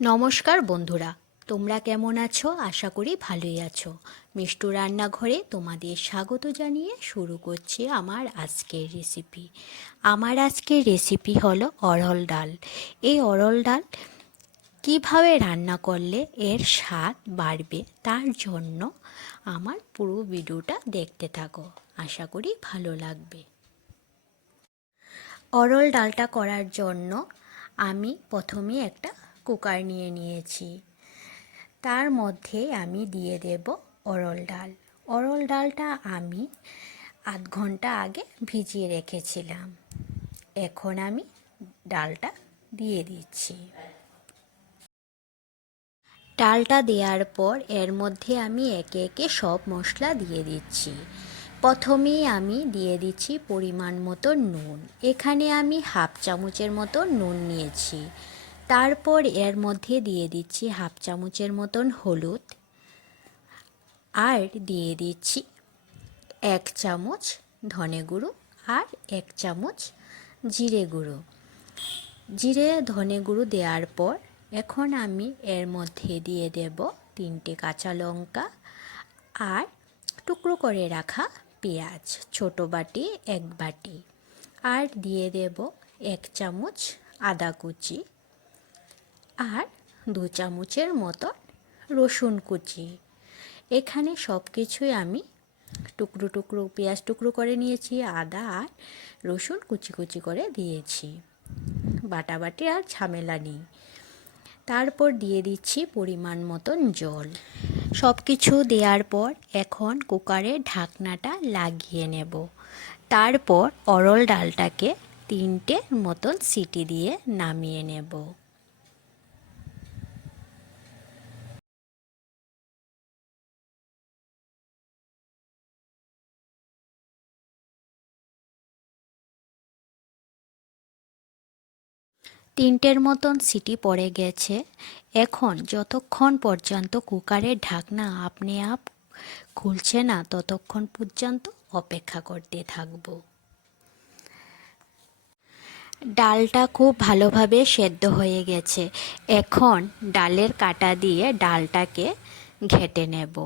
নমস্কার বন্ধুরা, তোমরা কেমন আছো? আশা করি ভালোই আছো। মিষ্টু রান্নাঘরে তোমাদের স্বাগত জানিয়ে শুরু করছি আমার আজকের রেসিপি। আমার আজকের রেসিপি হলো অড়হর ডাল। এই অড়হর ডাল কীভাবে রান্না করলে এর স্বাদ বাড়বে তার জন্য আমার পুরো ভিডিওটা দেখতে থাকো। আশা করি ভালো লাগবে। অড়হর ডালটা করার জন্য আমি প্রথমে একটা কুকার নিয়ে নিয়েছি। তার মধ্যে আমি দিয়ে দেব অড়হর ডাল। অড়হর ডালটা আমি আধ ঘন্টা আগে ভিজিয়ে রেখেছিলাম। এখন আমি ডালটা দিয়ে দিচ্ছি। ডালটা দেওয়ার পর এর মধ্যে আমি একে একে সব মশলা দিয়ে দিচ্ছি। প্রথমেই আমি দিয়ে দিচ্ছি পরিমাণ মতো নুন। এখানে আমি হাফ চামচের মতো নুন নিয়েছি। তারপর এর মধ্যে দিয়ে দিচ্ছি হাফ চামচের মতন হলুদ, আর দিয়ে দিচ্ছি 1 চামচ ধনে গুঁড়ো আর 1 চামচ জিরে গুঁড়ো। জিরে ধনে গুঁড়ো দেওয়ার পর এখন আমি এর মধ্যে দিয়ে দেব 3টে কাঁচা লঙ্কা আর টুকরো করে রাখা পেঁয়াজ, ছোট বাটি 1 বাটি, আর দিয়ে দেব 1 চামচ আদা কুচি আর 2 চামচের মতো রসুন কুচি। এখানে সব কিছুই আমি টুকরো টুকরো পেঁয়াজ টুকরো করে নিয়েছি, আদা আর রসুন কুচি কুচি করে দিয়েছি। বাটাবাটি আর ঝামেলা নেই। তারপর দিয়ে দিচ্ছি পরিমাণ মতন জল। সব কিছু দেওয়ার পর এখন কুকারের ঢাকনাটা লাগিয়ে নেব। তারপর অড়হর ডালটাকে 3টে মতন সিটি দিয়ে নামিয়ে নেব। তিনটের মতন সিটি পড়ে গেছে। এখন যতক্ষণ পর্যন্ত কুকারের ঢাকনা আপনি আপ খুলছে না ততক্ষণ পর্যন্ত অপেক্ষা করতে থাকব। ডালটা খুব ভালোভাবে সেদ্ধ হয়ে গেছে। এখন ডালের কাঁটা দিয়ে ডালটাকে ঘেঁটে নেব।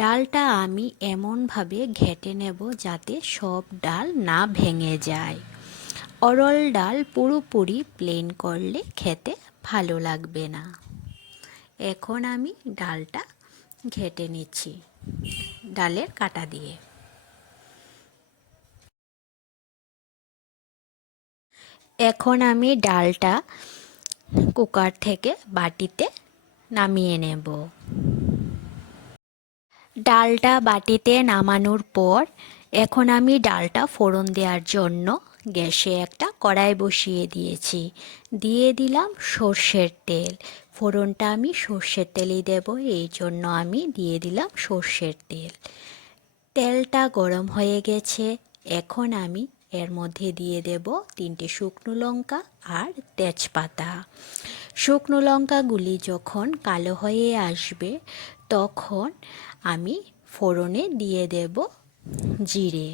ডালটা আমি এমনভাবে ঘেঁটে নেব যাতে সব ডাল না ভেঙে যায়। অড়হর ডাল পুরোপুরি প্লেন করলে খেতে ভালো লাগবে না। এখন আমি ডালটা ঘেঁটে নিচ্ছি ডালের কাঁটা দিয়ে। এখন আমি ডালটা কুকার থেকে বাটিতে নামিয়ে নেব। ডালটা বাটিতে নামানোর পর এখন আমি ডালটা ফোড়ন দেওয়ার জন্য গ্যাসে একটা কড়াই বসিয়ে দিয়েছি। দিয়ে দিলাম সর্ষের তেল। ফোড়নটা আমি সর্ষের তেলই দেব, এই জন্য আমি দিয়ে দিলাম সর্ষের তেল। তেলটা গরম হয়ে গেছে। এখন আমি এর মধ্যে দিয়ে দেব 3টে শুকনো লঙ্কা আর তেজপাতা। শুকনো লঙ্কাগুলি যখন কালো হয়ে আসবে তখন আমি ফোড়নে দিয়ে দেব জিরে।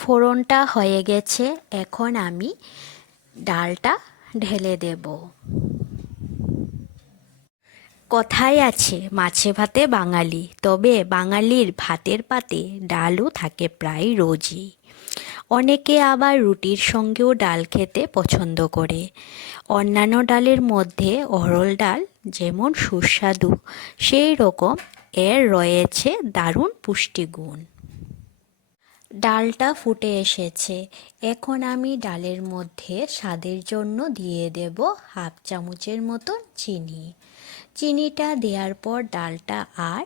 ফোড়নটা হয়ে গেছে। এখন আমি ডালটা ঢেলে দেব। কথায় আছে মাছে ভাতে বাঙালি, তবে বাঙালির ভাতের পাতে ডালও থাকে প্রায় রোজই। অনেকে আবার রুটির সঙ্গেও ডাল খেতে পছন্দ করে। অন্যান্য ডালের মধ্যে অড়হর ডাল যেমন সুস্বাদু, সেই রকম এর রয়েছে দারুণ পুষ্টিগুণ। ডালটা ফুটে এসেছে। এখন আমি ডালের মধ্যে স্বাদের জন্য দিয়ে দেব হাফ চামচের মতন চিনি। চিনিটা দেওয়ার পর ডালটা আর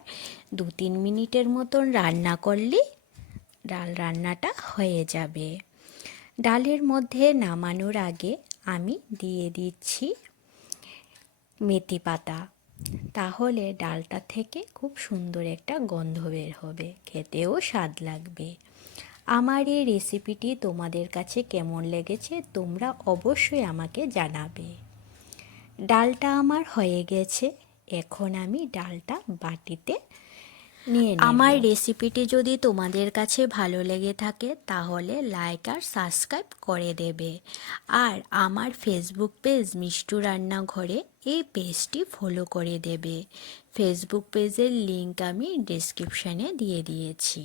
2-3 মিনিটের মতন রান্না করলে ডাল রান্নাটা হয়ে যাবে। ডালের মধ্যে নামানোর আগে আমি দিয়ে দিচ্ছি মেথি পাতা, তাহলে ডালটা থেকে খুব সুন্দর একটা গন্ধ বের হবে, খেতেও স্বাদ লাগবে। আমার এই রেসিপিটি তোমাদের কাছে কেমন লেগেছে তোমরা অবশ্যই আমাকে জানাবে। ডালটা আমার হয়ে গেছে। এখন আমি ডালটা বাটিতে নিয়ে নেব। আমার রেসিপিটি যদি তোমাদের কাছে ভালো লেগে থাকে তাহলে লাইক আর সাবস্ক্রাইব করে দেবে। আর আমার ফেসবুক পেজ মিষ্টু রান্নাঘরে এই পেজটি ফলো করে দেবে। ফেসবুক পেজের লিংক আমি ডেসক্রিপশানে দিয়ে দিয়েছি।